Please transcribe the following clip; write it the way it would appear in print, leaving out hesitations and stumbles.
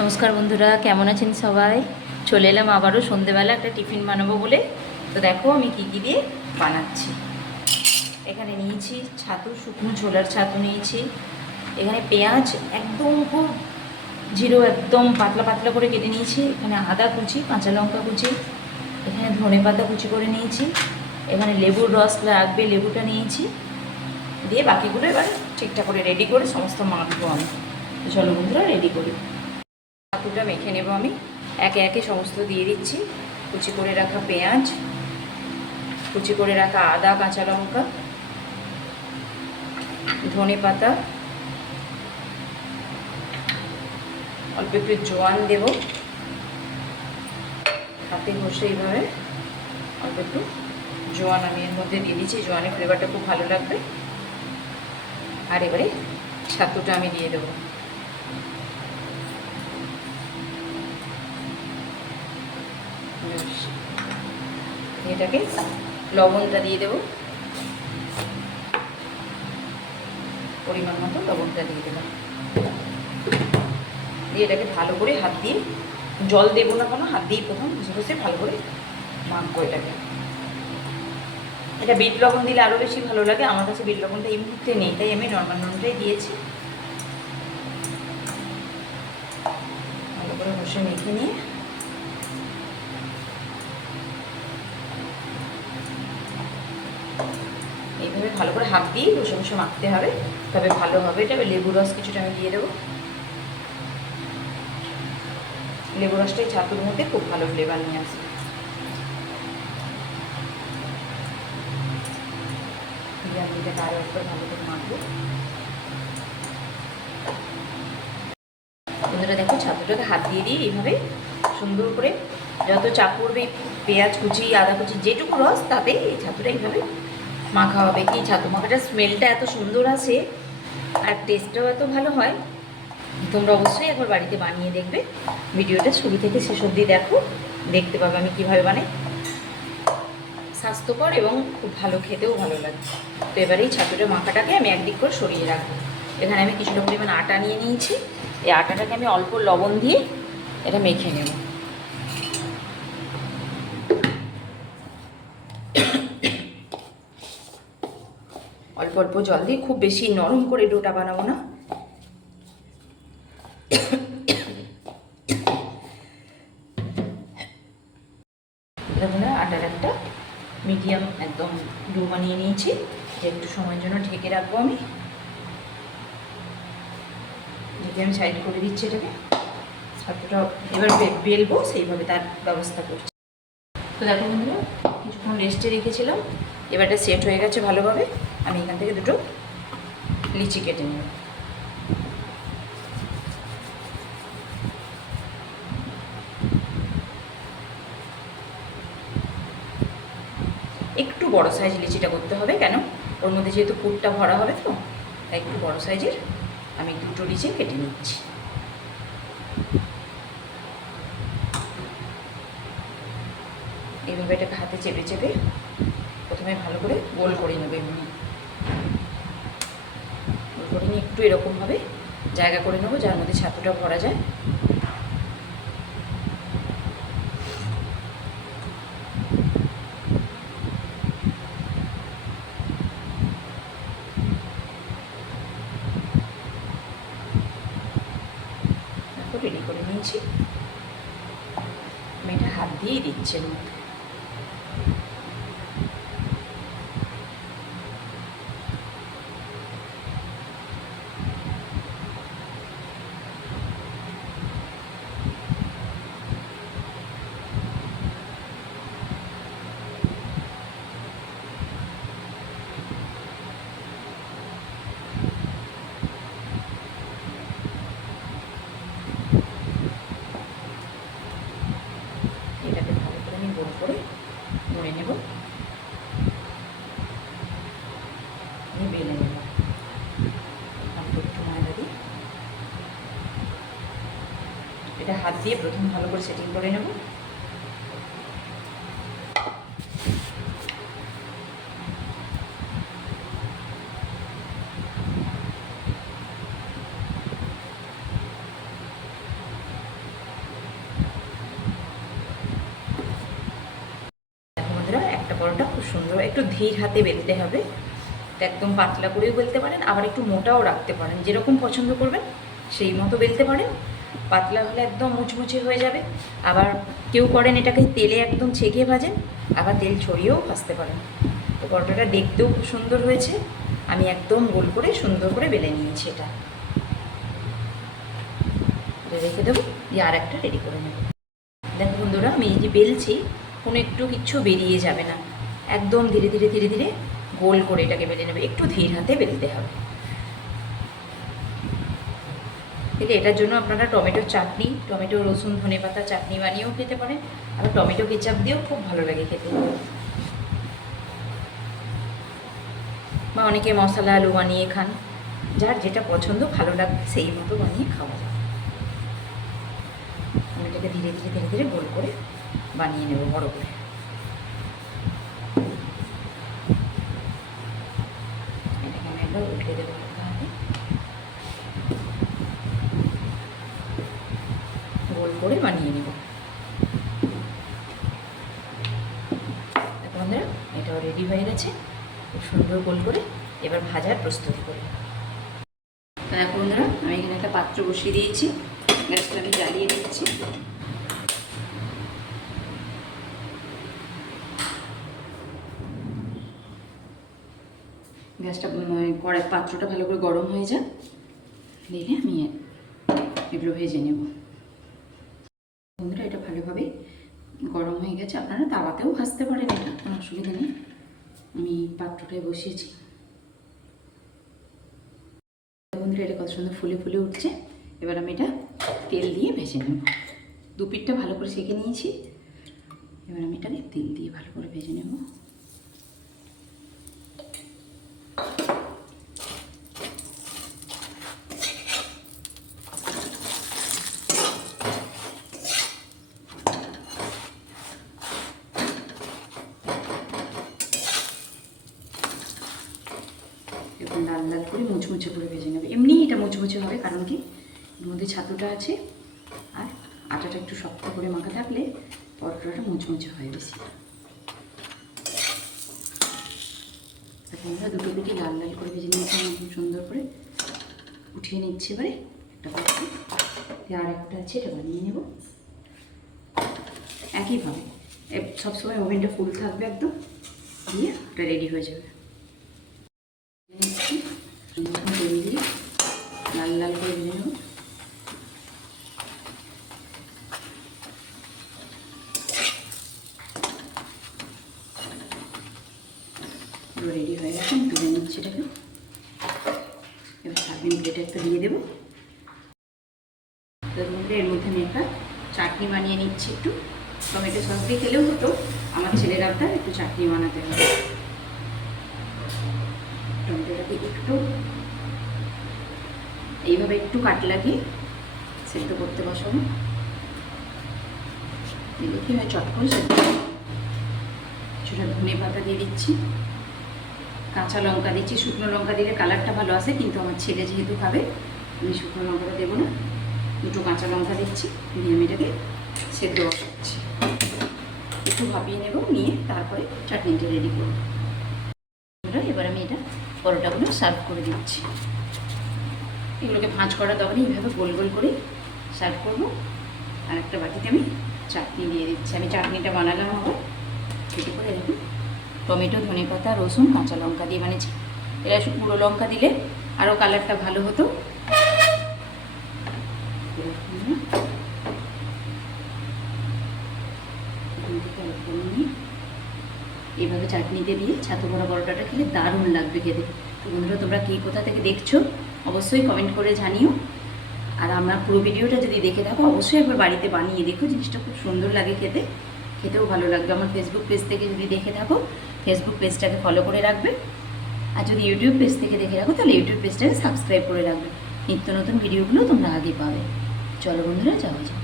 নমস্কার বন্ধুরা, কেমন আছেন সবাই? চলে এলাম আবারও সন্ধেবেলা একটা টিফিন বানাবো বলে। তো দেখো আমি কী কী দিয়ে বানাচ্ছি। এখানে নিয়েছি ছাতু, শুকনো ছোলার ছাতু নিয়েছি। এখানে পেঁয়াজ একদম খুব একদম পাতলা পাতলা করে কেটে নিয়েছি। এখানে আদা কুচি, কাঁচা লঙ্কা কুচি, এখানে ধনেপাতা কুচি করে নিয়েছি। এখানে লেবুর রস লাগবে, লেবুটা নিয়েছি। দিয়ে বাকিগুলো এবার ঠিকঠাক করে রেডি করে সমস্ত মাখবো আমি। চলো বন্ধুরা রেডি করি। ছাতুটা মেখে নেব আমি। একে একে সমস্ত দিয়ে দিচ্ছি। কুচি করে রাখা পেঁয়াজ, কুচি করে রাখা আদা, কাঁচা লঙ্কা, ধনে পাতা, অল্প একটু জোয়ান দেব, হাতে ঘষে এইভাবে অল্প একটু জোয়ান আমি এর মধ্যে দিয়ে দিচ্ছি। জোয়ানের ফ্লেভারটা খুব ভালো লাগবে। আর এবারে ছাতুটা আমি দিয়ে দেবো। এটাকে লবণটা দিয়ে দেবো, পরিমাণ মতো লবণটা দিয়ে দেবো। দিয়ে এটাকে ভালো করে হাত দিয়ে, জল দেবো না কোনো, হাত দিয়ে প্রথম ঘষে ঘষে ভালো করে মাখবো এটাকে। এটা বিট লবণ দিলে আরও বেশি ভালো লাগে। আমার কাছে বিট লবণটা এই মুহূর্তে নেই, তাই আমি নর্মাল নুনটাই দিয়েছি। ভালো করে ঘষে মেখে নিয়ে এইভাবে ভালো করে হাত দিয়ে ঘষে ঘষে মাখতে হবে, তবে ভালো হবে। এটা লেবু রস কিছুটা আমি দিয়ে দেবো। লেবু রসটাই ছাতুর মধ্যে খুব ভালো ফ্লেভার নিয়ে আসবে। আমি এটাকে আরও একবার ভালো করে মাখবো। বন্ধুরা দেখো, ছাতুটাকে হাত দিয়ে দিয়ে এইভাবে সুন্দর করে যত চাপ পড়বে, পেঁয়াজ কুচি, আদা কুচি, যেটুকু রস তাতে এই ছাতুটা এইভাবে মাখা হবে। কি ছাতু মাখাটার স্মেলটা এত সুন্দর আসে আর টেস্টটাও এত ভালো হয়। তোমরা অবশ্যই একবার বাড়িতে বানিয়ে দেখবে। ভিডিওটা শুরু থেকে শেষ অবধি দেখো, দেখতে পাবে আমি কীভাবে বানাই। স্বাস্থ্যকর এবং খুব ভালো, খেতেও ভালো লাগে। তো এবারে এই ছাতুটা মাখাটাকে আমি একদিক করে সরিয়ে রাখবো। এখানে আমি কিছুটা পরিমাণ আটা নিয়ে নিয়েছি। এই আটাটাকে আমি অল্প লবণ দিয়ে এটা মেখে নেব। অল্প অল্প জল দিয়ে, খুব বেশি নরম করে ডোটা বানাবো না। আটার একটা মিডিয়াম একদম ডো বানিয়ে নিয়েছি, যে একটু সময়ের জন্য ঢেকে রাখবো আমি। ঢেকে আমি সাইড করে দিচ্ছি এটাকে। ছাতুটা এবার বেলবো, সেইভাবে তার ব্যবস্থা করছি। তো দেখো বন্ধুরা, কিছুক্ষণ রেস্টে রেখেছিলাম, এবার এটা সেট হয়ে গেছে ভালোভাবে। আমি এখান থেকে দুটো লিচি কেটে নেব। একটু বড় সাইজ লিচিটা করতে হবে, কেন ওর মধ্যে যেহেতু পুরটা ভরা হবে, তো তাই একটু বড় সাইজের আমি দুটো লিচি কেটে নিচ্ছি। এইভাবে এটাকে হাতে চেপে চেপে প্রথমে ভালো করে গোল করে নেবে। এমনি গোল করে নিয়ে একটু এরকমভাবে জায়গা করে নেবো, যার মধ্যে ছাতুটা ভরা যায়। রেডি করে নিয়েছি। আমি এটা হাত দিয়েই দিচ্ছি এর মধ্যে। এটাকে ভালো করে আমি গোল করে মুড়ে নেব, বেলে নেব। একটু ময়দা দিই, এটা হাত দিয়ে প্রথম ভালো করে সেটিং করে নেব। পরোটা খুব সুন্দর। একটু ধীর হাতে বেলতে হবে, একদম পাতলা করেও বেলতে পারেন, আবার একটু মোটাও রাখতে পারেন, যেরকম পছন্দ করবেন সেই মতো বেলতে পারেন। পাতলা হলে একদম মুচমুচে হয়ে যাবে। আবার কেউ করেন এটাকে তেলে একদম ছেঁকে ভাজেন, আবার তেল ছড়িয়েও ভাজতে পারেন। তো পরোটাটা দেখতেও খুব সুন্দর হয়েছে। আমি একদম গোল করে সুন্দর করে বেলে নিয়েছি। এটা রেখে দেবো, দিয়ে আর একটা রেডি করে নেব। দেখো বন্ধুরা, আমি এই যে বেলছি, কোনো একটু কিচ্ছু বেরিয়ে যাবে না, একদম ধীরে ধীরে ধীরে ধীরে গোল করে এটাকে বেলে নেবে। একটু ধীর হাতে বেলতে হবে। ঠিক এটার জন্য আপনারা টমেটোর চাটনি, টমেটো রসুন ধনে পাতা চাটনি বানিয়েও খেতে পারেন, আবার টমেটো কেচাপ দিয়েও খুব ভালো লাগে খেতে। বা অনেকে মশলা আলু বানিয়ে খান, যার যেটা পছন্দ ভালো লাগবে সেই মতো বানিয়ে খাওয়া যায়। আমি এটাকে ধীরে ধীরে ধীরে ধীরে গোল করে বানিয়ে নেব, বড় করে। এটাকে আমি একবার উল্টে দেবো, গোল করে বানিয়ে নেব। বন্ধুরা, এটাও রেডি হয়ে গেছে, খুব সুন্দর গোল করে। এবার ভাজার প্রস্তুতি করি। তো দেখো বন্ধুরা, আমি এখানে একটা পাত্র বসিয়ে দিয়েছি, গ্যাসটা আমি জ্বালিয়ে দিচ্ছি। গ্যাসটা কড়াই পাত্রটা ভালো করে গরম হয়ে যায়, দিলে আমি এগুলো ভেজে নেব। বন্ধুরা, এটা ভালোভাবে গরম হয়ে গেছে, আপনারা তাওয়াতেও ভাজতে পারেন, এটা কোনো অসুবিধা নেই। আমি পাত্রটায় বসিয়েছি। বন্ধুরা, এটা কত সুন্দর ফুলে ফুলে উঠছে। এবার আমি এটা তেল দিয়ে ভেজে নেব। দু পিঠটা ভালো করে সেঁকে নিয়েছি, এবার আমি এটাকে তেল দিয়ে ভালো করে ভেজে নেব। এবার লাল লাল করে মুচমুচে করে ভেজে নেবে। এমনি এটা মুচমুচে হবে, কারণ কি এর মধ্যে ছাতুটা আছে, আর আটাটা একটু শক্ত করে মাখা থাকলে পরোটাটা মুচমুচে হয় বেশি। আমরা দুটো পিঠে লাল লাল করে ভেজে নিয়েছি, খুব সুন্দর করে উঠিয়ে নিচ্ছি। এবারে একটা পাত্রে আর একটা আছে, এটা বানিয়ে নেব একইভাবে। সবসময় ওভেনটা ফুল থাকবে একদম, দিয়ে ওটা রেডি হয়ে যাবে। তেল দিয়ে লাল লাল করে ভেজে নেব। রেডি হয়ে গেছে, আমি তুলে নিচ্ছি এটাকে। এবার সার্ভিং প্লেটে একটা দিয়ে দেবো। এর মধ্যে আমি একটা চাটনি বানিয়ে নিচ্ছি। একটু টমেটো সস দিয়ে খেলেও হতো, আমার ছেলের আবদার একটু চাটনি বানাতে হবে। টমেটোটাকে একটু এইভাবে একটু কাট লাগিয়ে সেদ্ধ করতে বসাবো, দিলে কি হয় চট করে সেদ্ধ। কিছুটা ধনে পাতা দিয়ে দিচ্ছি, কাঁচা লঙ্কা দিচ্ছি। শুকনো লঙ্কা দিলে কালারটা ভালো আসে, কিন্তু আমার ছেলে যেহেতু খাবে আমি শুকনো লঙ্কাটা দেবো না। দুটো কাঁচা লঙ্কা দিচ্ছি, দিয়ে আমি এটাকে সেদ্ধ বসাচ্ছি। একটু ভাপিয়ে নেব, নিয়ে তারপরে চাটনিটা রেডি করব। এবার আমি এটা পরোটাগুলো সার্ভ করে দিচ্ছি। এগুলোকে ভাঁজ করা দরকার নেই, এইভাবে গোল গোল করে সার্ভ করবো। আর একটা বাটিতে আমি চাটনি দিয়ে দিচ্ছি। আমি চাটনিটা বানালাম আবার এটি করে এরকম টমেটো ধনে পাতা রসুন কাঁচা লঙ্কা দিয়ে বানিয়েছি। এরা পুরো লঙ্কা দিলে আরও কালারটা ভালো হতো। এইভাবে চাটনিতে দিয়ে ছাতু ভরা পরোটাটা খেলে দারুণ লাগবে খেতে। তো বন্ধুরা, তোমরা কে কোথা থেকে দেখছো অবশ্যই কমেন্ট করে জানিও। আর আমার পুরো ভিডিওটা যদি দেখে থাকো অবশ্যই একবার বাড়িতে বানিয়ে দেখো, জিনিসটা খুব সুন্দর লাগে খেতে, খেতেও ভালো লাগবে। আমার ফেসবুক পেজ থেকে যদি দেখে থাকো ফেসবুক পেজটাকে ফলো করে রাখবে, আর যদি ইউটিউব পেজ থেকে দেখে রাখো তাহলে ইউটিউব পেজটাকে সাবস্ক্রাইব করে রাখবে। নিত্য নতুন ভিডিওগুলো তোমরা আগে পাবে। চলো বন্ধুরা, যাওয়া যাক।